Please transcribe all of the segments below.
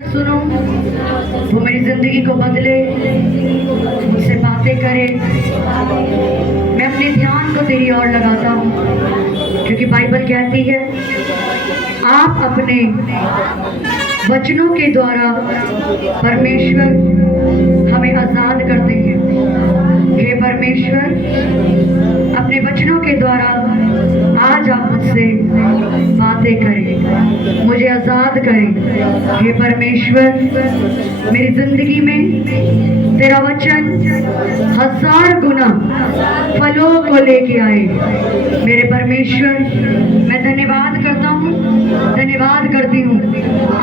सुनो, वो मेरी जिंदगी को बदले, मुझसे बातें करे। मैं अपने ध्यान को तेरी ओर लगाता हूँ, क्योंकि बाइबल कहती है आप अपने वचनों के द्वारा परमेश्वर हमें आजाद करते हैं। हे परमेश्वर, अपने वचनों के द्वारा आज आप मुझसे बातें करें, मुझे आजाद करें। हे परमेश्वर, मेरी जिंदगी में तेरा वचन 1000 गुना फलों को लेके आए। मेरे परमेश्वर, मैं धन्यवाद करता हूँ, धन्यवाद करती हूँ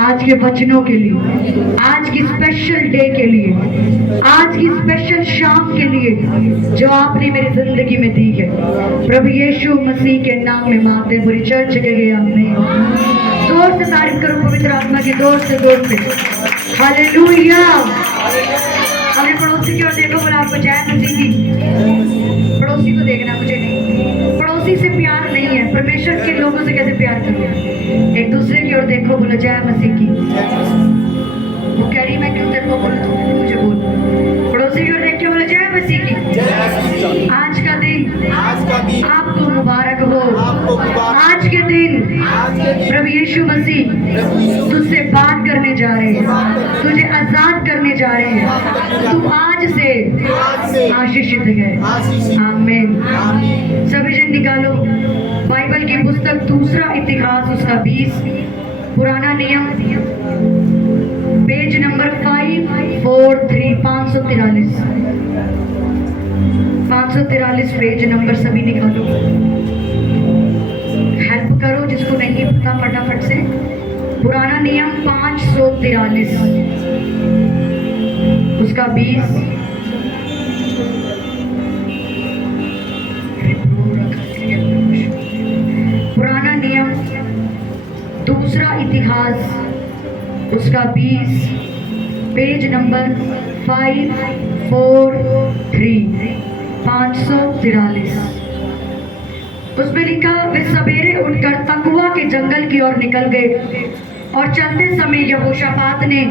आज के वचनों के लिए, आज की स्पेशल डे के लिए, आज की स्पेशल शाम के लिए जो आपने मेरी जिंदगी में दी है। प्रभु यीशु मसीह के नाम में माते पूरी चर्च के लिए आपने जोर से तारीफ करो पवित्र आत्मा की, जोर से हालेलुया। अपने पड़ोसी की ओर देखो, बोला आपको जय मसीह की। पड़ोसी को देखना, मुझे नहीं। पड़ोसी से प्यार नहीं है, परमेश्वर के लोगों से कैसे प्यार करें। एक दूसरे की ओर देखो, बोलो जय मसीह की। वो कह रही मैं क्यों तेरे को बोलूं, तू मुझे बोल। पड़ोसी की ओर देख के बोलो जय मसीह की। आज का दिन आपको मुबारक हो। आज के दिन प्रभु यीशु मसीह तुझसे बात करने जा रहे हैं, तुझे आजाद करने जा रहे हैं। तू आज से आशीषित है। आमीन। सभी जन निकालो बाइबल की पुस्तक दूसरा इतिहास उसका 20, पुराना नियम, पेज नंबर 543, 543 पेज नंबर। सभी निकालो, हेल्प करो जिसको नहीं पता फटाफट से। पुराना नियम 543 उसका 20। पुराना नियम दूसरा इतिहास उसका 20, पेज नंबर 543। उसमें लिखा, वे सवेरे उठकर तकुआ के जंगल की ओर निकल गए और चलते समय यहोशापात ने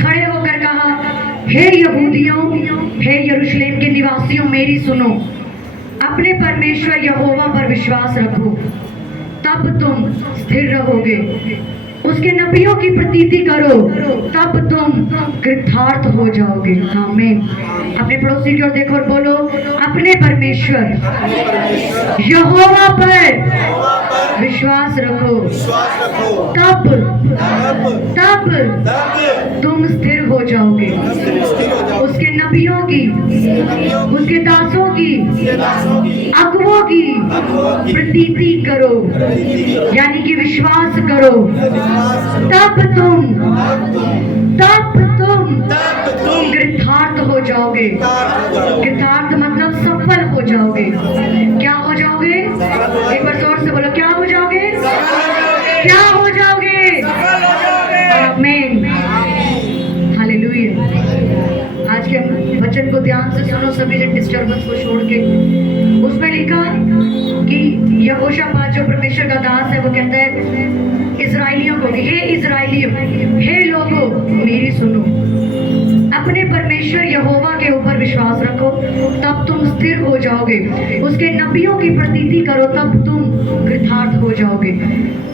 खड़े होकर कहा, हे यहूदियों, हे यरूशलेम के निवासियों, मेरी सुनो। अपने परमेश्वर यहोवा पर विश्वास रखो, तब तुम स्थिर रहोगे। उसके नबियों की प्रतीति करो, तब तुम कृतार्थ हो जाओगे। आमीन। अपने पड़ोसी की ओर देखो और बोलो, अपने परमेश्वर यहोवा पर विश्वास रखो, तब तुम स्थिर हो जाओगे। उसके नबियों की, उसके दासों की, अगुओं की प्रतीति करो, यानी कि विश्वास करो, तब तुम कृतार्थ हो जाओगे। कृतार्थ मतलब सफल हो जाओगे। क्या हो जाओगे? एक बार जोर से बोलो, क्या हो जाओगे? क्या हो जाओगे? आमीन। हालेलुया। आज के वचन को ध्यान से सुनो सभी जन, डिस्टर्बेंस को छोड़ के। उसमें लिखा कि यहोशापात जो परमेश्वर का दास है, वो कहता है इजराइलियों को, हे इजराइलियों, हे लोगों, मेरी सुनो। अपने परमेश्वर यहोवा के ऊपर विश्वास रखो, तब तुम स्थिर हो जाओगे। उसके नबियों की प्रतीति करो, तब तुम कृतार्थ हो जाओगे।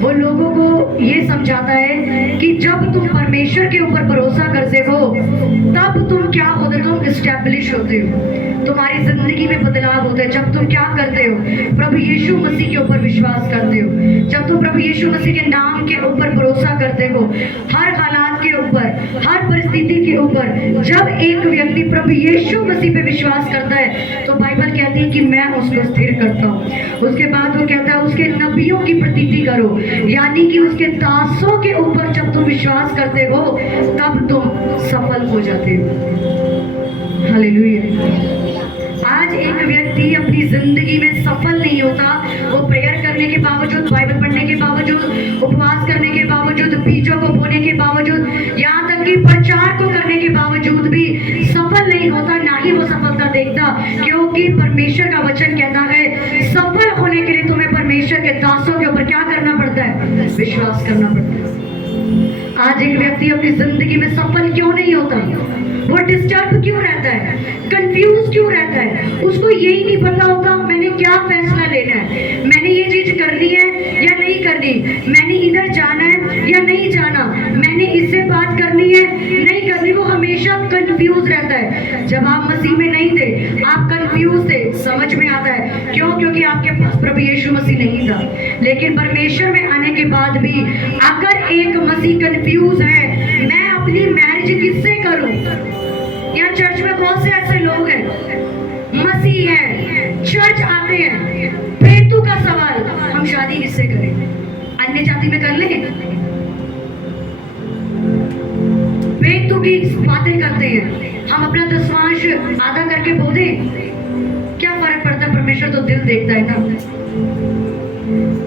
वो लोगों को ये समझाता है कि जब तुम परमेश्वर के ऊपर भरोसा करते हो, तब तुम क्या होते, तुम इस्टेब्लिश होते हो, तुम्हारी जिंदगी में बदलाव होता है। जब तुम क्या करते हो, प्रभु यीशु मसीह के ऊपर विश्वास करते हो, जब तुम प्रभु यीशु मसीह के नाम के ऊपर भरोसा करते हो, हर हालात के ऊपर, हर परिस्थिति के ऊपर, जब एक व्यक्ति प्रभु यीशु मसीह पे विश्वास करता है, तो बाइबल कहती है कि मैं उसको स्थिर करता हूँ। उसके बाद वो कहता है उसके नबियों की प्रतीति करो, यानी कि उसके दासों के ऊपर जब तुम विश्वास करते हो, तब तुम सफल हो जाते हो। हालेलुया। आज एक व्यक्ति अपनी जिंदगी में सफल नहीं होता, वो प्रेयर करने के बावजूद, बाइबल पढ़ने के बावजूद, उपवास करने के बावजूद, बीजों को बोने के बावजूद, यहाँ तक कि प्रचार को करने के बावजूद भी सफल नहीं होता, ना ही वो सफलता देखता। क्योंकि परमेश्वर का वचन कहता है सफल होने के लिए तुम्हें परमेश्वर के दासों के ऊपर क्या करना पड़ता है? विश्वास करना पड़ता है। आज एक व्यक्ति अपनी जिंदगी में सफल क्यों नहीं होता? वो डिस्टर्ब क्यों रहता है, कंफ्यूज क्यों रहता है? उसको यही नहीं पता होता मैंने क्या फैसला लेना है, मैंने ये चीज करनी है या नहीं करनी, मैंने इधर जाना है या नहीं जाना, मैंने इससे बात करनी है नहीं करनी। वो हमेशा कंफ्यूज रहता है। जब आप मसीह में नहीं थे, आप कंफ्यूज थे, समझ में आता है क्यों? क्योंकि आपके पास प्रभु यीशु मसीह नहीं था। लेकिन परमेश्वर में आने के बाद भी अगर एक मसीह कंफ्यूज है, मैं अपनी मैरिज किससे करूं? यहाँ चर्च में बहुत से ऐसे लोग हैं, मसीह हैं, चर्च आते हैं, बेतु का सवाल, हम शादी किससे करें? अन्य जाति में कर लें? बेतु की बातें करते हैं, हम अपना दसवांश आधा करके बो दें, क्या फर्क पड़ता है? परमेश्वर तो दिल देखता है ना।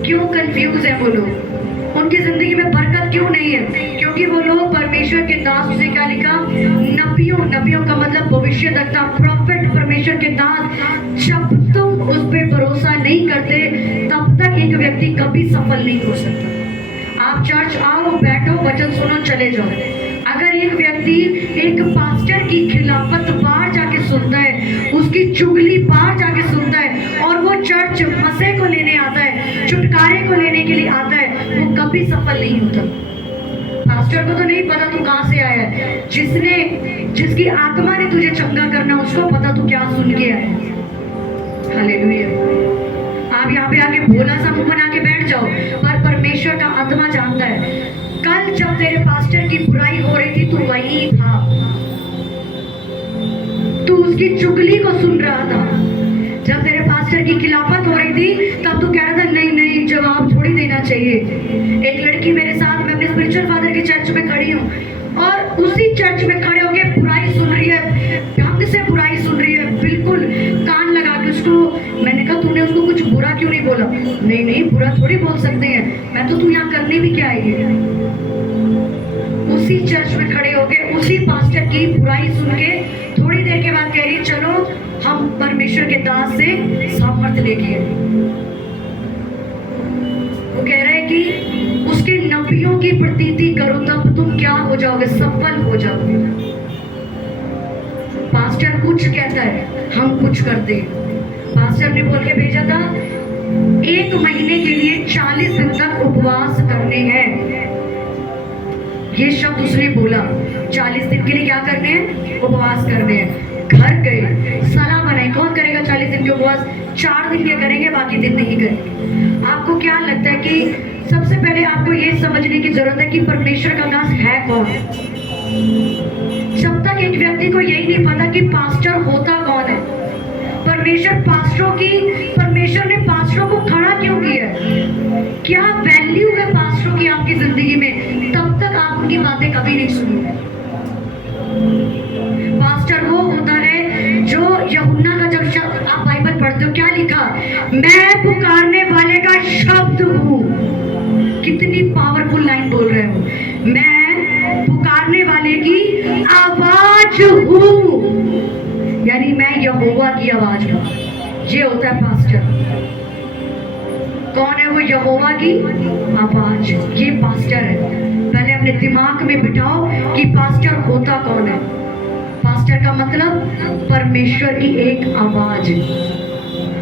क्यों कंफ्यूज है वो लोग? उनकी जिंदगी में बरकत क्यों नहीं है? क्योंकि वो लोग परमेश्वर के दास, उसे क्या लिखा? नबियों का मतलब भविष्यद्वक्ता, प्रॉफिट, परमेश्वर के दास। जब तुम उस पे भरोसा नहीं करते तब तक एक व्यक्ति कभी सफल नहीं हो सकता। आप चर्च आओ, बैठो, वचन सुनो, चले जाओ। अगर एक व्यक्ति एक पास्टर की खिलाफत बाहर जाके सुनता है, उसकी चुगली बाहर जाके सुनता है, और वो चर्च मसीह को लेने आता है, छुटकारे को लेने के लिए आता है, वो कभी सफल नहीं होता। पास्टर को तो नहीं पता तू कहां से आया है, जिसकी आत्मा ने तुझे चंगा करना, उसको पता तू क्या सुन के आया है। हालेलुया। आप यहाँ पे आके भोला सा मुंह बना के बैठ जाओ, पर परमेश्वर का आत्मा जानता है। कल जब तेरे पास्टर की बुराई हो रही थी, तू वही था, तू उसकी चुगली को सुन रहा था। जब तेरे पास्टर की खिलाफत हो रही थी, तब तू कह रहा था नहीं नहीं, जवाब थोड़ी देना चाहिए। एक लड़की मेरे साथ, मैं अपने स्पिरिचुअल फादर के चर्च में खड़ी हूँ, और उसी चर्च में खड़े होके बुराई सुन रही है, ढंग से बुराई सुन रही है, बिल्कुल कान लगा के उसको। मैंने कहा तूने उसको कुछ बुरा क्यों नहीं बोला? नहीं नहीं, बुरा थोड़ी बोल सकते हैं, मैं तो तू यहाँ करने भी क्या आई है? उसी चर्च में खड़े होके उसी पास्टर की बुराई सुन के थोड़ी देर के बाद कह रही है चलो हम परमेश्वर के दास से सामर्थ्य लेके आए। वो कह रहा है कि उसके नबियों की प्रतीति करो, तब तुम क्या हो जाओगे? सफल हो जाओगे। पास्टर कुछ कहता है, हम कुछ करते हैं। पास्टर ने बोल के भेजा था 1 महीने के लिए 40 दिन तक उपवास करने हैं। ये शब्द उसने बोला, 40 दिन के लिए क्या करने हैं? उपवास करने हैं। घर गए, सलाह बनाई, कौन करेगा 40 दिन के उपवास? 4 दिन के करेंगे, बाकी दिन नहीं करेंगे। आपको क्या लगता है कि सबसे पहले आपको ये समझने की जरूरत है कि परमेश्वर का दास है कौन? जब तक एक व्यक्ति को यही नहीं पता कि पास्टर होता कौन है, परमेश्वर ने पास्टरों को खड़ा क्यों किया है, क्या वैल्यू है पास्टरों की आपकी जिंदगी में, तब तक आप उनकी बातें कभी नहीं सुनोगे। पास्टर वो होता है जो यूहन्ना का, जब शब्द आप बाइबल पढ़ते हो, क्या लिखा? मैं पुकारने वाले का शब्द हूँ। कितनी पावरफुल लाइन बोल रहे हो, मैं पुकारने वाले की आवाज हूँ, यानी मैं यहोवा की आवाज हूँ। ये होता है पास्टर। कौन है वो? यहोवा की आवाज। ये पास्टर है। पहले अपने दिमाग में बिठाओ कि पास्टर होता कौन है। पास्टर का मतलब परमेश्वर की एक आवाज।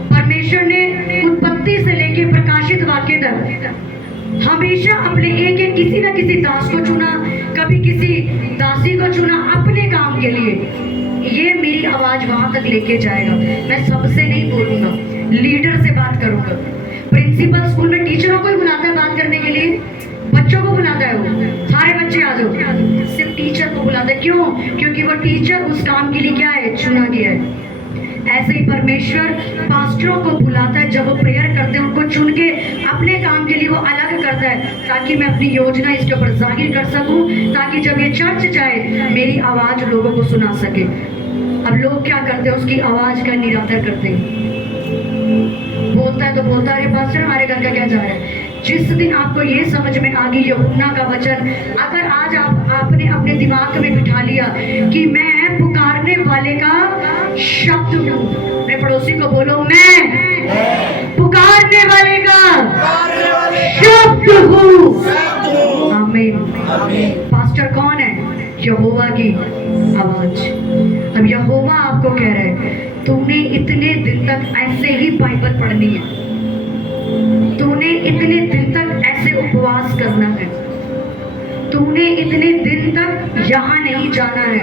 परमेश्वर ने उत्पत्ति से लेके प्रकाशित वाक्य तक हमेशा अपने एक किसी न किसी दास को चुना, कभी किसी दासी को चुना अपने काम के लिए। ये मेरी आवाज वहां तक लेके जाएगा। मैं सबसे नहीं बोलूंगा, लीडर से बात करूंगा। प्रिंसिपल स्कूल में टीचरों को ही बुलाता है बात करने के लिए, बच्चों को बुलाता है, वो सारे बच्चे आ जाओ, सिर्फ टीचर को बुलाता है। क्यों? क्योंकि वो टीचर उस काम के लिए क्या है? चुना गया है। ऐसे ही परमेश्वर पास्टरों को बुलाता है, जब वो प्रेयर करते हैं उनको चुन के अपने काम के लिए वो अलग करता है, ताकि मैं अपनी योजना इसके ऊपर जाहिर कर सकूं, ताकि जब ये चर्च जाए मेरी आवाज लोगों को सुना सके। अब लोग क्या करते हैं? उसकी आवाज का निरादर करते हैं। बोलता है तो बोलता है, पास्टर हमारे घर का क्या जा रहा है? जिस दिन आपको ये समझ में आ गई यूहन्ना का वचन, अगर आज आपने अपने दिमाग में बिठा लिया कि मैं पुकारने वाले का शब्द हूँ, अपने पड़ोसी को बोलो मैं पुकारने वाले का शब्द हूँ। आमीन। पास्टर कौन है? यहोवा की आवाज। अब यहोवा आपको कह रहा है तूने इतने दिन तक ऐसे ही बाइबल पढ़नी है, तूने इतने दिन तक ऐसे उपवास करना है, तूने इतने दिन तक यहाँ नहीं जाना है,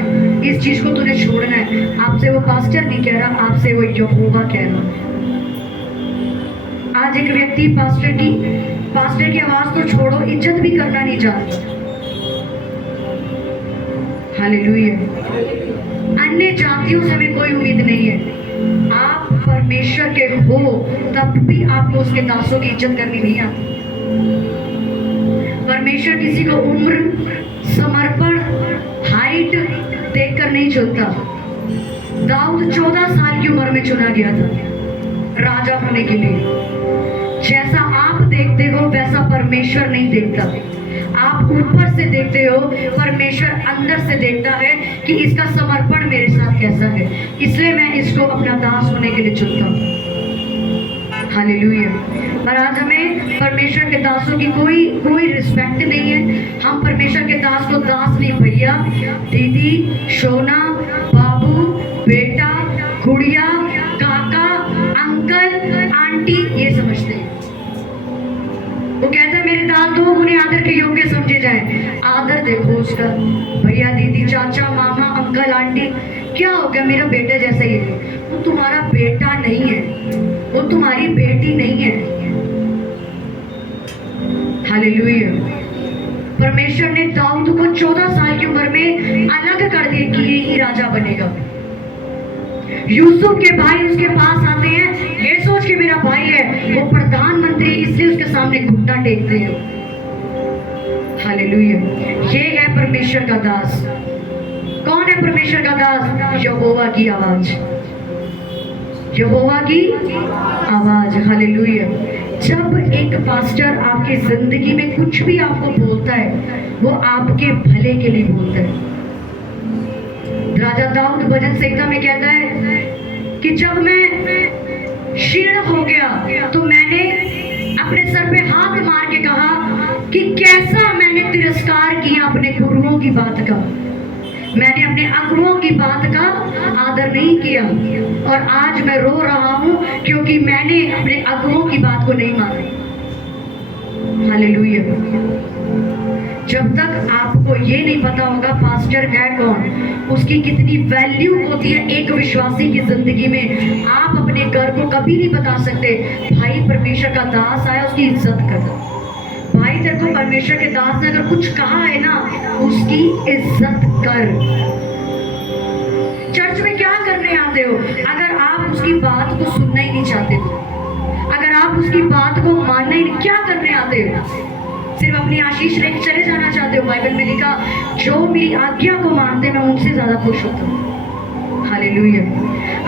इस चीज को तूने छोड़ना है। आपसे वो पास्टर नहीं कह रहा, आपसे वो यहोवा कह रहा है। आज एक व्यक्ति पास्टर की आवाज को छोड़ो, इज्जत भी करना नहीं चाहता। हालेलुया। अन्य जातियों से हमें कोई उम्मीद नहीं है। आप परमेश्वर के हो तब भी आपको उसके दासों की इज्जत करनी नहीं आती। परमेश्वर किसी को उम्र, समर्पण, हाइट देखकर नहीं चुनता। दाऊद 14 साल की उम्र में चुना गया था राजा होने के लिए। जैसा आप देखते हो वैसा परमेश्वर नहीं देखता। आप ऊपर से देखते हो, परमेश्वर अंदर से देखता है कि इसका समर्पण मेरे साथ कैसा है, इसलिए मैं इसको अपना दास होने के लिए चुनता हूँ। हालेलुया। पर आज हमें परमेश्वर के दासों की कोई रिस्पेक्ट नहीं है। हम परमेश्वर के दास को दास नहीं, भैया, दीदी, सोना, बाबू, बेटा, गुड़िया, काका, अंकल, आंटी ये समझते हैं। वो कहता है मेरे दाल दो, उन्हें आदर के योग्य समझे जाए। आदर देखो उसका, भैया, दीदी, चाचा, मामा, अंकल, आंटी, क्या हो गया? मेरा बेटा जैसा ही है। वो तुम्हारा बेटा नहीं है, वो तुम्हारी बेटी नहीं है। हालेलुया। परमेश्वर ने दाऊद को 14 साल की उम्र में अलग कर दिया कि ये ही राजा बनेगा। यूसुफ के भाई उसके पास आते हैं, ये सोच के मेरा भाई है, वो प्रधानमंत्री, इसलिए उसके सामने घुटना टेकते हैं। हालेलुया। ये है परमेश्वर का दास। कौन है परमेश्वर का दास? यहोवा की आवाज, यहोवा की आवाज। हालेलुया। जब एक पास्टर आपकी जिंदगी में कुछ भी आपको बोलता है, वो आपके भले के लिए बोलता है। राजा दाऊद भजन संहिता में कहता है कि जब मैं क्षीण हो गया तो मैंने अपने सर पे हाथ मार के कहा कि कैसा मैंने तिरस्कार किया अपने गुरुओं की बात का, मैंने अपने अगुओं की बात का आदर नहीं किया, और आज मैं रो रहा हूं क्योंकि मैंने अपने अगुओं की बात को नहीं माना। हालेलुया। जब तक आपको ये नहीं पता होगा पास्टर है कौन, उसकी कितनी वैल्यू होती है एक विश्वासी की जिंदगी में, आप अपने घर को कभी नहीं बता सकते। भाई परमेश्वर का दास आया, उसकी इज्जत कर। भाई तेरे को परमेश्वर के दास ने अगर कुछ कहा है ना, उसकी इज्जत कर। चर्च में क्या करने आते हो? अगर आप उसकी बात को सुनना ही नहीं चाहते हो, अगर आप उसकी बात को मानना ही, क्या करने आते हो? सिर्फ अपनी आशीष लेके चले जाना चाहते हो? बाइबल में लिखा, जो मेरी आज्ञा को मानते मैं उनसे ज्यादा खुश होता हूँ। हालेलुया।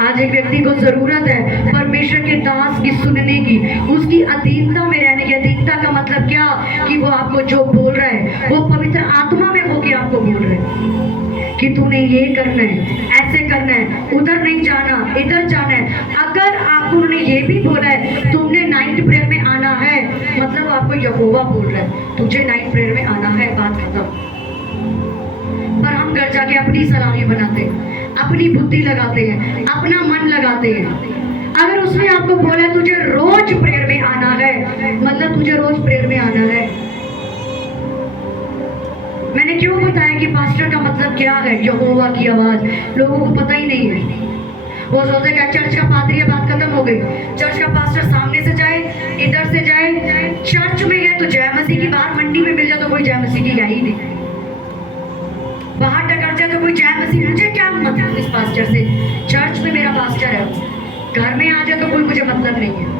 आज एक व्यक्ति को जरूरत है परमेश्वर के दास की सुनने की, उसकी अधीनता में रहने की। अधीनता का मतलब क्या? कि वो आपको जो बोल रहा है वो पवित्र आत्मा में होके आपको बोल रहे हैं कि तूने ये करना है, ऐसे करना है, उधर नहीं जाना, इधर जाना है। अगर आपको उन्होंने ये भी बोला है तुमने नाइट प्रेयर में आना है, मतलब आपको यहोवा बोल रहा है तुझे नाइट प्रेयर में आना है, बात खत्म। पर हम घर जाके अपनी सलामी बनाते हैं, अपनी बुद्धि लगाते हैं, अपना मन लगाते हैं। अगर उसने आपको बोला तुझे रोज प्रेयर में आना है, मतलब तुझे रोज प्रेयर में आना है। मैंने क्यों बताया कि पास्टर का मतलब क्या है? यहोवा की आवाज। लोगों को पता ही नहीं है। वो सोचते हैं चर्च का पादरी है, बात खत्म हो गई। चर्च का पास्टर सामने से जाए, इधर से जाए, चर्च में गए तो जय मसीह की, बाहर मंडी में मिल जाए तो कोई जय मसीह की है ही नहीं, बाहर टकर जाए तो कोई जय मसीह। मुझे क्या मतलब इस पास्टर से? चर्च में मेरा पास्टर है, घर में आ जाए तो कोई मुझे मतलब नहीं है।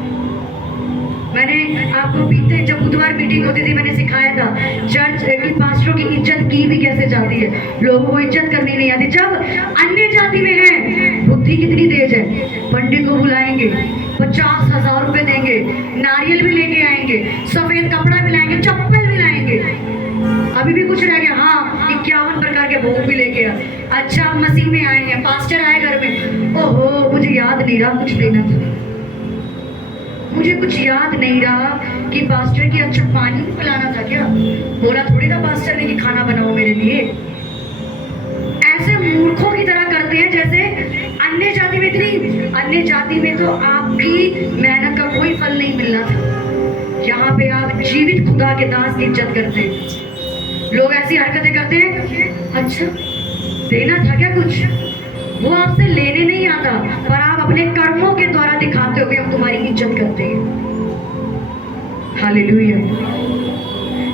मैंने आपको बीते जब बुधवार मीटिंग होती थी मैंने सिखाया था चर्च की पास्टरों की इज्जत की भी कैसे जाती है। लोगों को इज्जत करनी नहीं आती। जब अन्य जाति में है, बुद्धि कितनी तेज है, पंडित को बुलाएंगे, 50,000 रुपए देंगे, नारियल भी लेके आएंगे, सफेद कपड़ा भी लाएंगे, चप्पल भी लाएंगे। अभी भी कुछ रह गया, हाँ 51 प्रकार के भोग भी लेके आ। अच्छा मसीह में आए हैं, पास्टर आए घर में, ओहो मुझे याद नहीं रहा कुछ देना था। मुझे कुछ याद नहीं रहा कि पास्टर की अच्छा पानी भी पिलाना था क्या। बोला थोड़ी था पास्टर ने कि खाना बनाओ मेरे लिए। ऐसे मूर्खों की तरह करते हैं जैसे अन्य जाति में इतनी, अन्य जाति में तो आपकी मेहनत का कोई फल नहीं मिलना था। यहाँ पे आप जीवित खुदा के दास की इज्जत करते हैं। लोग ऐसी हरकतें करते हैं, अच्छा देना था क्या कुछ। वो आपसे लेने नहीं आता, पर आप अपने कर्मों के द्वारा दिखाते हो कि हम तुम्हारी इज्जत करते हैं। हालेलुया।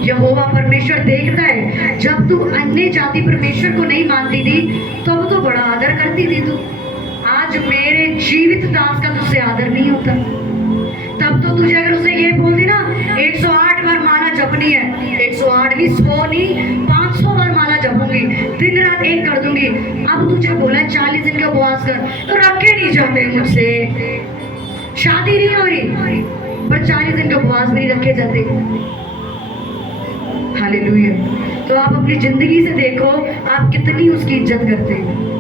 यहोवा परमेश्वर देखता है, जब तू अन्य जाति परमेश्वर को नहीं मानती थी तब तो बड़ा आदर करती थी तू। आज मेरे जीवित दास का तुझसे आदर नहीं होता। तब तो तुझे अगर उसे ये बोल दी ना 108 बार माला जपनी है, 108 नहीं 100 नहीं 500 बार माला जपूंगी, दिन रात एक कर दूंगी। अब तुझे बोला 40 दिन का उपवास कर, तो रखे नहीं जाते मुझसे। शादी नहीं हो रही पर 40 दिन का उपवास नहीं रखे जाते। हालेलुया। तो आप अपनी जिंदगी से देखो आप कितनी उसकी इज्जत करते हो।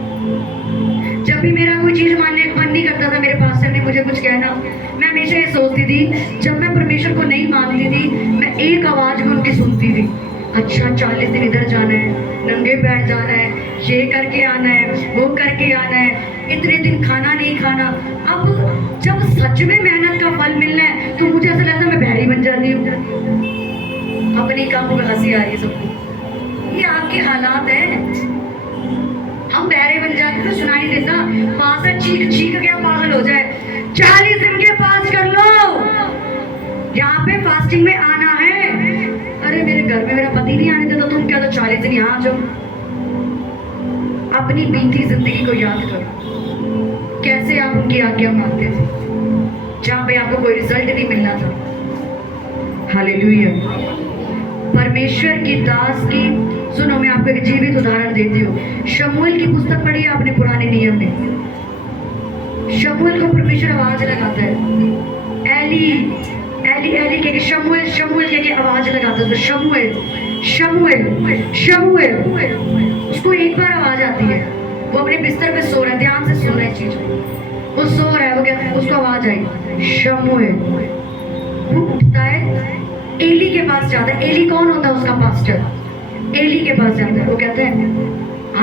जब भी मेरा कोई चीज मानने का मन नहीं करता था, मेरे पास्टर ने मुझे कुछ कहना, मैं हमेशा ये सोचती थी, जब मैं परमेश्वर को नहीं मानती थी मैं एक आवाज में उनकी सुनती थी, अच्छा 40 दिन इधर जाना है, नंगे पैर जाना है, ये करके आना है, वो करके आना है, इतने दिन खाना नहीं खाना। अब जब सच में मेहनत का फल मिलना है तो मुझे ऐसा लगता है मैं बहरी बन जाती हूँ। अपने कामों में हंसी आ रही है सबको। ये आपके हालात हैं, हम बहरे बन जाते तो सुनाई देता। पास्टर चीख चीख के पागल हो जाए, 40 दिन के फास्ट कर लो, यहाँ पे फास्टिंग में आना है। अरे मेरे घर में मेरा पति नहीं आने देता, तुम क्या तो 40 दिन यहाँ आ जाओ। अपनी बीती जिंदगी को याद करो, कैसे आप उनकी आज्ञा मानते थे जहाँ पे आपको कोई रिजल्ट नहीं मिलना था। हालेलुया। परमेश्वर की दास की सुनो, मैं आपको एक जीवित उदाहरण देती हूँ। शमूएल की पुस्तक पढ़ी आपने पुराने नियम में। शमूएल को परमेश्वर आवाज लगाता है, एली एली एली कह के शमूएल शमूएल कह के आवाज लगाता है, शमूएल शमूएल शमूएल। उसको एक बार आवाज आती है, वो अपने बिस्तर पे सो रहा है, ध्यान से सुन रहा है चीज, वो सो रहा है, वो कहता है, उसको आवाज आई शमूएल। वो उठता है, एली के पास जाता है। एली कौन होता है? उसका पास्टर। एली के पास जाता है, वो कहता है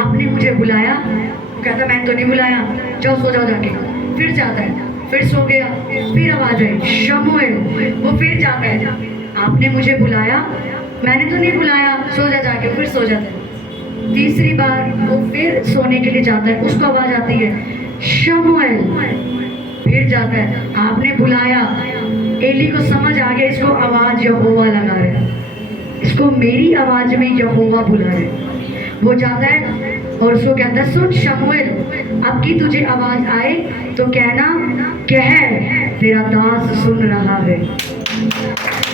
आपने मुझे बुलाया? वो कहता है मैंने तो नहीं बुलाया, जाओ सो जाओ जाके। फिर जाता है, फिर सो गया, फिर आवाज आई शमूएल। वो फिर जाता है, आपने मुझे बुलाया? मैंने तो नहीं बुलाया, सो जा जाके। फिर सो जाता है। तीसरी बार वो फिर सोने के लिए जाता है, उसको आवाज आती है शमूएल। फिर जाता है, आपने बुलाया? एली को समझ आ गया इसको आवाज यहोवा लगा रहा है, इसको मेरी आवाज में यहोवा बुला रहा है। वो जाता है और उसको कहता है सुन शमूएल, अब की तुझे आवाज आए तो कहना कह तेरा दास सुन रहा है।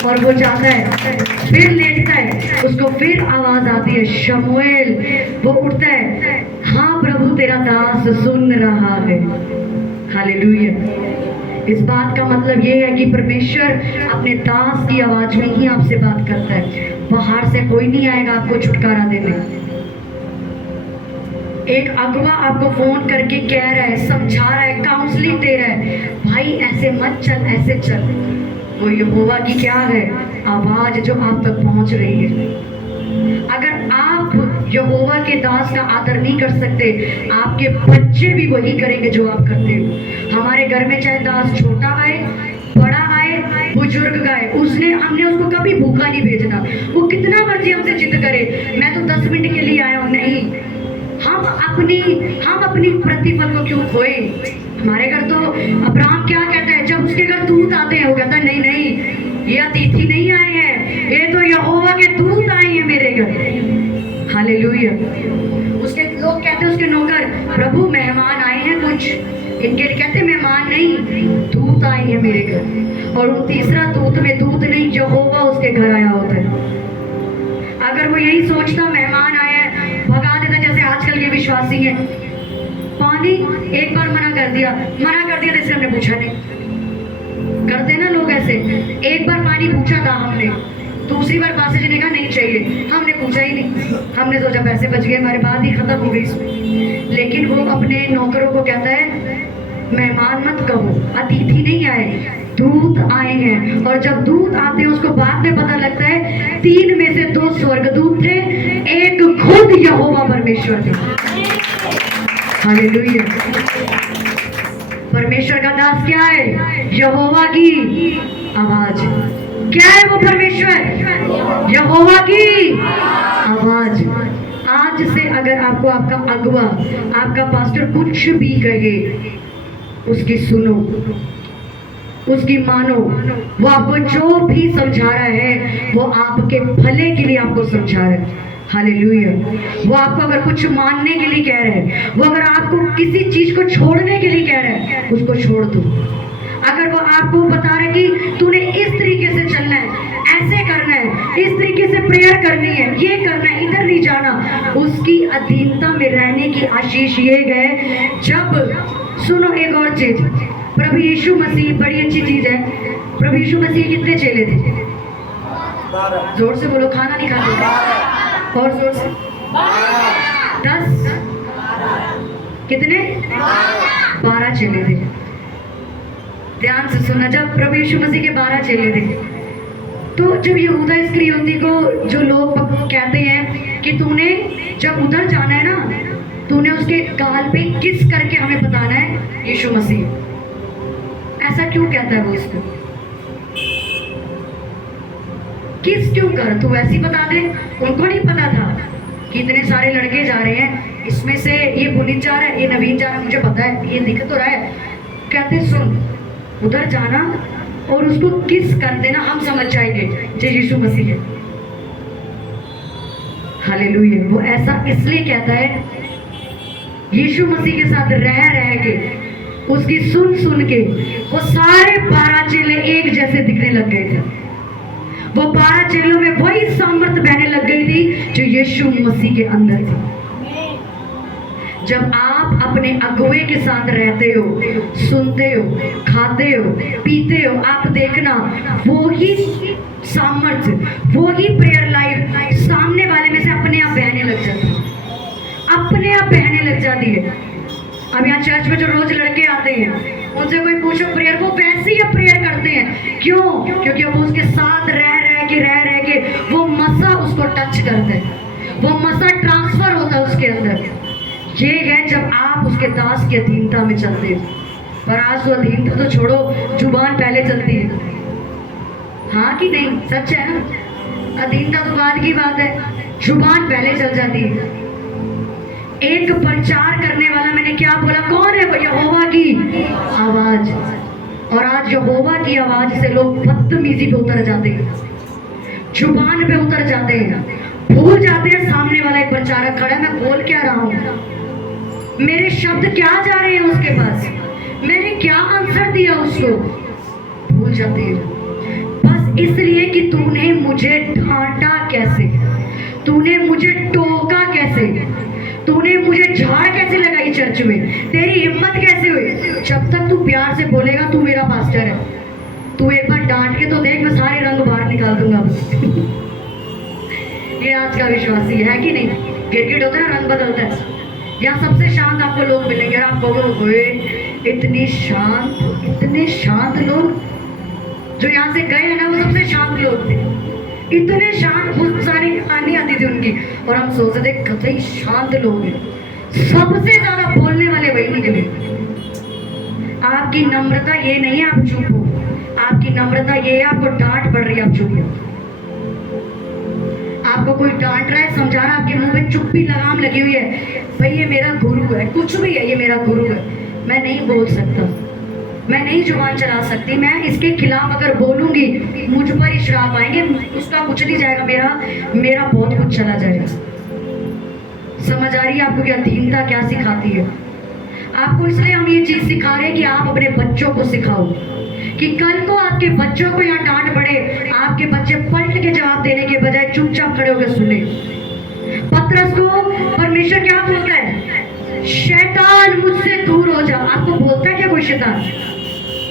और वो जाता है, फिर लेटता है, उसको फिर आवाज आती है शमूएल। वो उठता है, हाँ प्रभु तेरा दास सुन रहा है। हालेलुया। इस बात का मतलब ये है कि परमेश्वर अपने दास की आवाज में ही आपसे बात करता है। बाहर से कोई नहीं आएगा आपको छुटकारा देने। एक अगवा आपको फोन करके कह रहा है, समझा रहा है, काउंसलिंग दे रहा है, भाई ऐसे मत चल, ऐसे चल। वो यहोवा की क्या है आवाज जो आप तक पहुंच रही है। अगर आप यहोवा के दास का आदर नहीं कर सकते, आपके बच्चे भी वही करेंगे जो आप करते हो। हमारे घर में चाहे दास छोटा आए, बड़ा आए, बुजुर्ग आए, हमने उसको कभी भूखा नहीं भेजना। वो कितना मर्जी हमसे जिद करे, मैं तो 10 मिनट के लिए आया हूँ, नहीं। हम अपनी प्रतिफल को क्यों खोए। हमारे घर तो अब्राहम क्या कहता है, जब उसके घर दूत आते हैं वो कहता है नहीं नहीं ये अतिथि नहीं आए हैं, ये तो यहोवा के दूत आए हैं मेरे घर। हालेलुया। उसके लोग कहते हैं, उसके नौकर, प्रभु मेहमान आए हैं कुछ। इनके लिए कहते मेहमान नहीं, दूत आए हैं मेरे घर। और उन तीसरा दूत में दूत नहीं, यहोवा उसके घर आया होता है। अगर वो यही सोचता मेहमान आया है, भगा देता जैसे आजकल के विश्वासी हैं। पानी एक बार मना कर दिया तो इसलिए हमने पूछा नहीं। करते ना लोग ऐसे, एक बार पानी पूछा था हमने, दूसरी बार पास जी ने कहा नहीं चाहिए, हमने पूछा ही नहीं। हमने सोचा पैसे बच गए हमारे, बात ही खत्म हो गई इसमें। लेकिन वो अपने नौकरों को कहता है मेहमान मत कहो, अतिथि नहीं आए, दूत आए हैं, और जब दूत आते हैं उसको बाद में पता लगता है 3 में से 2 स्वर्गदूत थे, एक खुद यहोवा परमेश्वर थे। हालेलुया। परमेश्वर का दास क्या है? यहोवा की आवाज। क्या है वो परमेश्वर? यहोवा की आवाज। आज से अगर आपको आपका अगुआ, आपका पास्टर कुछ भी कहे, उसकी सुनो, उसकी मानो। वो आपको जो भी समझा रहा है वो आपके भले के लिए आपको समझा रहा है। हालेलुया। वो आपको अगर कुछ मानने के लिए कह रहे हैं, वो अगर आपको किसी चीज को छोड़ने के लिए कह रहे हैं, उसको छोड़ दो। अगर वो आपको बता रहे कि तूने इस तरीके से चलना है, ऐसे करना है, इस तरीके से प्रेयर करनी है, ये करना है, इधर नहीं जाना, उसकी अधीनता में रहने की आशीष ये गए। जब सुनो एक और चीज, प्रभु यीशु मसीह बड़ी अच्छी चीज है। प्रभु यीशु मसीह कितने चेले थे? जोर से बोलो, खाना नहीं खाते थे। और जोर से 10 कितने? 12 चेले थे। ध्यान से सुनना, जब प्रभु यीशु मसीह के 12 चेले थे, तो जब यहूदा इस्करियोती को जो लोग कहते हैं कि तूने जब उधर जाना है ना, तूने उसके गाल पे किस करके हमें बताना है यीशु मसीह। ऐसा क्यों कहता है वो उसको? किस क्यों कर, तू वैसे ही बता दे। उनको नहीं पता था कि इतने सारे लड़के जा रहे हैं, इसमें से ये पुनीत जा रहा है, ये नवीन जा रहा है, मुझे पता है, ये दिख तो रहा है। कहते सुन, उधर जाना और उसको किस कर देना, हम समझ जाएंगे जो यीशु मसीह है। हालेलुया। वो ऐसा इसलिए कहता है, यीशु मसीह के साथ रह रह के, उसकी सुन सुन के वो सारे 12 चेले एक जैसे दिखने लग गए थे। वो 12 चेलों में वही सामर्थ बहने लग गई थी जो यीशु मसीह के अंदर थी। जब आप अपने अगुवे के साथ रहते हो, सुनते हो, खाते हो, पीते हो, आप देखना वो ही सामर्थ्य, वो ही प्रेयर लाइफ सामने वाले में से अपने आप बहने लग जाती है, अपने आप बहने लग जाती है। अब यहाँ चर्च में जो रोज लड़के आते हैं, उनसे कोई पूछो प्रेयर, वो वैसे ही प्रेयर करते हैं। क्यों? क्योंकि वो उसके साथ रह रह के वो मसा उसको टच करते हैं, वो मसा ट्रांसफर होता है उसके अंदर। ये है जब आप उसके दास की अधीनता में चलते हो। पर आज तो अधीनता तो छोड़ो, जुबान पहले चलती है। हाँ कि नहीं? सच है ना? अधीनता तो बाद की बात है, जुबान पहले चल जाती है। एक प्रचार करने वाला, मैंने क्या बोला, कौन है वो? यहोवा की आवाज। और आज यहोवा की आवाज से लोग बदतमीजी पे उतर जाते हैं, जुबान पे उतर जाते हैं, भूल जाते हैं सामने वाला एक प्रचारक खड़ा है, मैं बोल क्या रहा हूँ, मेरे शब्द क्या जा रहे हैं उसके पास, मैंने क्या आंसर दिया उसको। भूल जाते हैं बस इसलिए कि तूने मुझे डांटा कैसे, तूने मुझे टोका कैसे, तूने मुझे झाड़ कैसे लगाई चर्च में, तेरी हिम्मत कैसे हुई। जब तक तू प्यार से बोलेगा तू मेरा पास्टर है, तू एक बार डांट के तो देख, मैं सारे रंग बाहर निकाल दूंगा। ये आज का विश्वासी है कि नहीं? गिरगिट होता है ना, रंग बदलता है। यहाँ सबसे शांत आपको लोग मिलेंगे, आप कहोगे इतने शांत लोग जो यहाँ से गए हैं ना, वो सबसे शांत लोग थे, इतने शांत, बहुत सारी आनी आती थी उनकी, और हम सोचते थे कतई शांत लोग हैं, सबसे ज्यादा बोलने वाले वही निकले। आपकी नम्रता ये नहीं है आप चुप हो, आपकी नम्रता ये है आपको डांट पड़ रही है आप चुप हो। आपको कोई डांट रहा है, समझा रहा है, आपके मुंह में चुप्पी लगाम लगी हुई है, भाई ये मेरा गुरु है, कुछ भी है, ये मेरा गुरु है, मैं नहीं बोल सकता, मैं नहीं जुबान चला सकती, मैं इसके खिलाफ अगर बोलूंगी मुझ पर ही श्राप आएंगे, उसका कुछ नहीं जाएगा, मेरा बहुत कुछ चला जाएगा। समझ आ रही है आपको कि अधीनता क्या सिखाती है? आपको इसलिए हम ये चीज सिखा रहे हैं कि आप अपने बच्चों को सिखाओ कि कल को आपके बच्चों को यहाँ डांट पड़े, आपके बच्चे पलट के जवाब देने के बजाय चुपचाप खड़े होकर सुने। पतरस को परमेश्वर क्या बोलता है? शैतान मुझसे दूर हो जा। आपको बोलता है क्या कोई शैतान?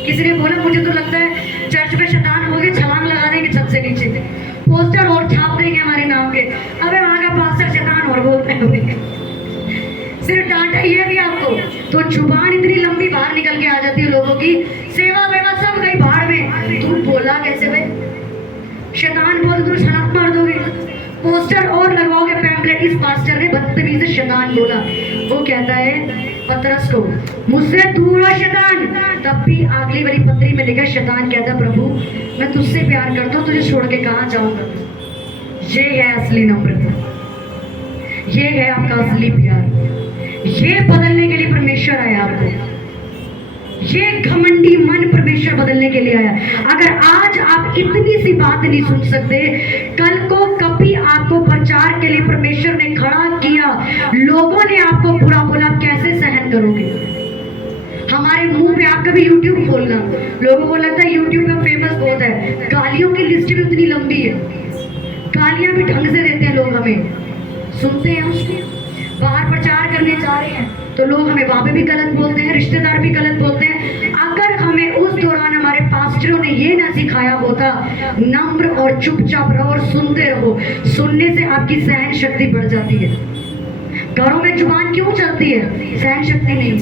किसी ने बोला मुझे तो लगता है चर्च में शैतान हो गए, छलांग लगा देंगे छत से नीचे, पोस्टर और छाप देंगे हमारे नाम के। अबे वहां का पास्टर शैतान और बोलते हैं, सिर्फ डांटा ये भी आपको, तो जुबान इतनी लंबी बाहर निकल के आ जाती है लोगों की, सेवा वेवा सब गई बाहर में, खुदा कैसे भाई? शैतान बोल दो सलाह मार दोगे, पोस्टर और लगवाओगे पैम्पलेट। इस पास्टर ने बदतमीज से शैतान बोला। वो कहता है पतरस को, मुझसे दूर हो शैतान। तब भी अगली वाली पत्री में लिखा, शैतान कहता प्रभु मैं तुझसे प्यार करता हूँ, तुझे छोड़ के कहाँ जाऊंगा। ये है असली नम्रता, ये है आपका असली प्यार। ये बदलने के लिए परमेश्वर आया आपको, ये घमंडी मन परमेश्वर बदलने के लिए आया। अगर आज आप इतनी सी बात नहीं सुन सकते, कल को कभी आपको प्रचार के लिए परमेश्वर ने खड़ा किया, लोगों ने आपको बुरा बोला, कैसे सहन करोगे? हमारे मुंह पे आप कभी YouTube खोलना, लोगों को लगता है YouTube पे फेमस बहुत है, गालियों की लिस्ट भी उतनी लंबी है, गालियां भी ढंग से देते हैं लोग, हमें सुनते हैं। उसमें बाहर प्रचार करने जा रहे हैं तो लोग हमें वहां पे भी गलत बोलते हैं, रिश्तेदार भी गलत बोलते हैं। अगर हमें उस दौरान हमारे पास्टरों ने ये ना सिखाया होता, नम्र और चुपचाप रहो और सुनते रहो, सुनने से आपकी सहन शक्ति बढ़ जाती है। घरों में जुबान क्यों चलती है? सहन शक्ति नहीं।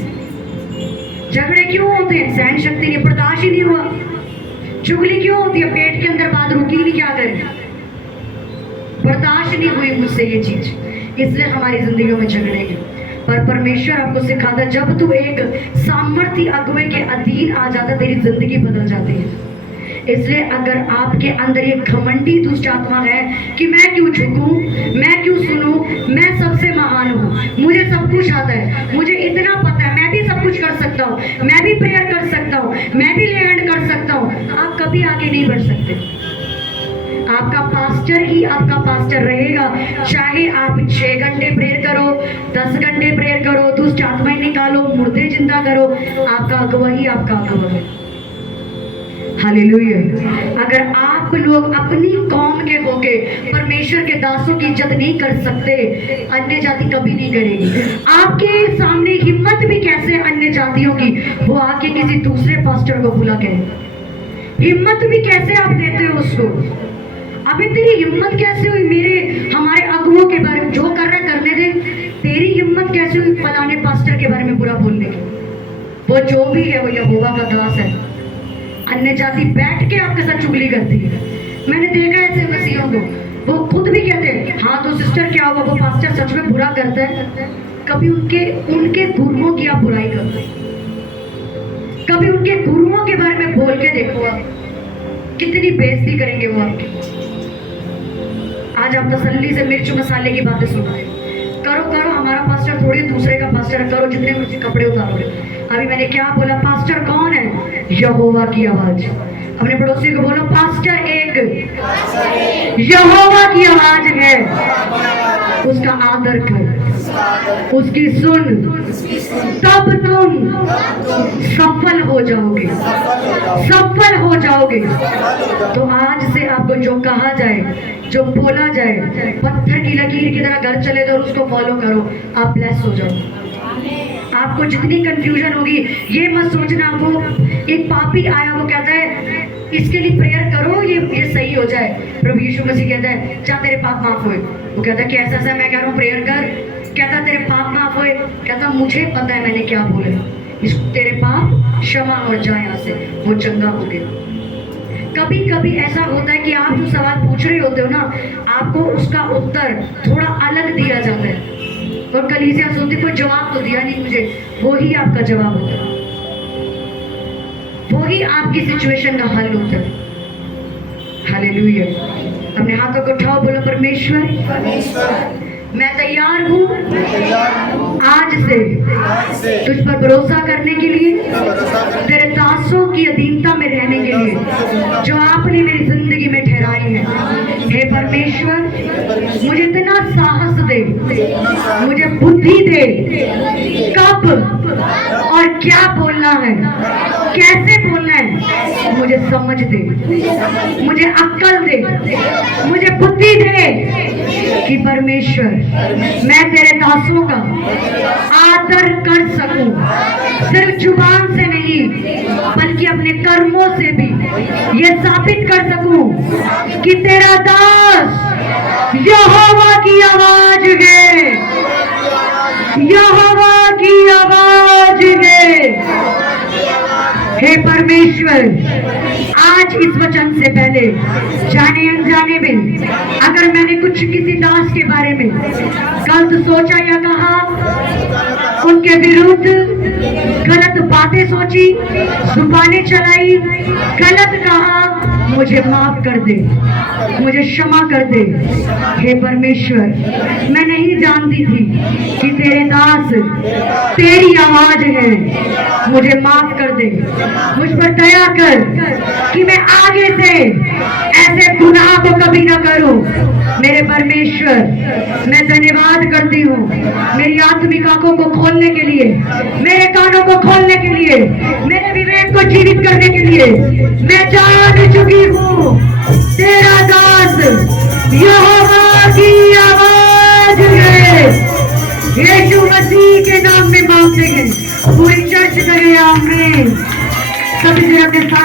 झगड़े क्यों होते हैं? सहन शक्ति नहीं, बर्दाश्त ही नहीं हुआ। चुगली क्यों होती है? पेट के अंदर बात रुकी नहीं, क्या करें, बर्दाश्त नहीं हुई मुझसे ये चीज, इसलिए हमारी जिंदगियों में झगड़े हैं। पर परमेश्वर आपको सिखाता, जब तू एक सामर्थी अगुवे के अधीन आ जाता, तेरी जिंदगी बदल जाती है। इसलिए अगर आपके अंदर ये घमंडी दुष्ट आत्मा है कि मैं क्यों झुकूं, मैं क्यों सुनूं, मैं सबसे महान हूँ, मुझे सब कुछ आता है, मुझे इतना पता है, मैं भी सब कुछ कर सकता हूँ, मैं भी प्रेयर कर सकता हूँ, मैं भी लैंड कर सकता हूँ, आप कभी आगे नहीं बढ़ सकते। आपका पास्टर ही आपका पास्टर रहेगा, चाहे आप 6 घंटे प्रेयर करो, 10 घंटे प्रेयर करो, दुष्ट आत्माएं निकालो, मुर्दे जिंदा करो, आपका अगुवा ही आपका अगुवा है। हालेलुया। अगर आप लोग अपनी कौम के होके परमेश्वर के दासों की इज्जत नहीं कर सकते, अन्य जाति कभी नहीं करेगी। आपके सामने हिम्मत भी कैसे अन्य जातियों की, वो आके किसी दूसरे पास्टर को बुला के, हिम्मत भी कैसे आप देते हो उसको? अबे तेरी हिम्मत कैसे हुई मेरे हमारे अगुओं के बारे में, जो कर रहा करने दे, तेरी हिम्मत कैसे हुई फलाने पास्टर के बारे में बुरा बोलने की? वो जो भी है वो यहोवा का दास है। अन्य जाति बैठ के आपके साथ चुगली करती है। मैंने देखा है ऐसे मसीहों को, वो खुद भी कहते हैं हाँ तो सिस्टर क्या हुआ, वो पास्टर सच में बुरा करता है। कभी उनके गुरुओं की आप बुराई करते हैं, कभी उनके गुरुओं के बारे में बोल के देखो, आप कितनी बेइज्जती करेंगे वो आपकी। आज आप तसल्ली से मिर्च मसाले की बातें सुन रहे करो, हमारा पास्टर थोड़ी दूसरे का पास्टर, करो जितने मुझे कपड़े उतारोगे। अभी मैंने क्या बोला? पास्टर कौन है? यहोवा की आवाज। अपने पड़ोसी को बोलो, पास्टर एक यहोवा की आवाज है, उसका आदर कर, उसकी सुन, तब तुम सफल हो जाओगे, सफल हो जाओगे। तो आज से आपको जो कहा जाए, जो बोला जाए, पत्थर की लकीर की तरह घर चले जाओ, उसको फॉलो करो, आप ब्लेस हो जाओ। आपको जितनी कंफ्यूजन होगी, ये मत सोचना वो एक पापी आया, वो कहता है इसके लिए प्रेयर करो, ये सही हो जाए। प्रभु यीशु मसीह कहता है चाह तेरे पाप माफ होए। वो कहता है कैसा सा? मैं कह रहा हूँ प्रेयर कर। कहता तेरे पाप माफ होए। कहता मुझे पता है मैंने क्या बोला, तेरे पाप क्षमा और जा यहाँ से, वो चंगा हो गया। कभी कभी ऐसा होता है कि आप जो सवाल पूछ रहे होते हो ना, आपको उसका उत्तर थोड़ा अलग दिया जाता है, और कलीसिया सोचती कोई जवाब तो दिया नहीं मुझे, वो ही आपका जवाब होता है, वो ही आपकी सिचुएशन का हल होता है। हालेलुया। अपने हाथों को उठाओ, बोलो परमेश्वर मैं तैयार हूँ आज से तुझ पर भरोसा करने के लिए, तेरे दासों की अधीनता में रहने के लिए, जो आपने मेरी जिंदगी में ठहराई है। हे परमेश्वर मुझे इतना साहस दे, मुझे बुद्धि दे, कब और क्या बोलना है, कैसे बोलना है, मुझे समझ दे, मुझे अक्ल दे, मुझे बुद्धि दे कि परमेश्वर मैं तेरे दासों का आदर कर सकूं, सिर्फ जुबान से नहीं बल्कि अपने कर्मों से भी ये साबित कर सकूं कि तेरा दास यहोवा की आवाज है, यहोवा की आवाज है। हे परमेश्वर आज आज इस वचन से पहले जाने अनजाने में अगर मैंने कुछ किसी दास के बारे में गलत सोचा या कहा, उनके विरुद्ध गलत बातें सोची, जुबानें चलाई, गलत कहा, मुझे माफ कर दे, मुझे क्षमा कर दे। हे परमेश्वर, मैं नहीं जानती थी कि तेरे दास तेरी आवाज है, मुझे माफ कर दे, मुझ पर दया कर कि मैं आगे से ऐसे गुनाह को कभी न करूं। मेरे परमेश्वर, मैं धन्यवाद करती हूँ मेरी आत्मिक आंखों को खोलने के लिए, मेरे कानों को खोलने के लिए, मेरे विवेक को जीवित करने के लिए। मैं जान चुकी हूँ तेरा दास यहोवा की आवाज है। यीशु मसीह के नाम में मांगते हैं, पूरी चर्च करे आमीन। सभी अपने साथ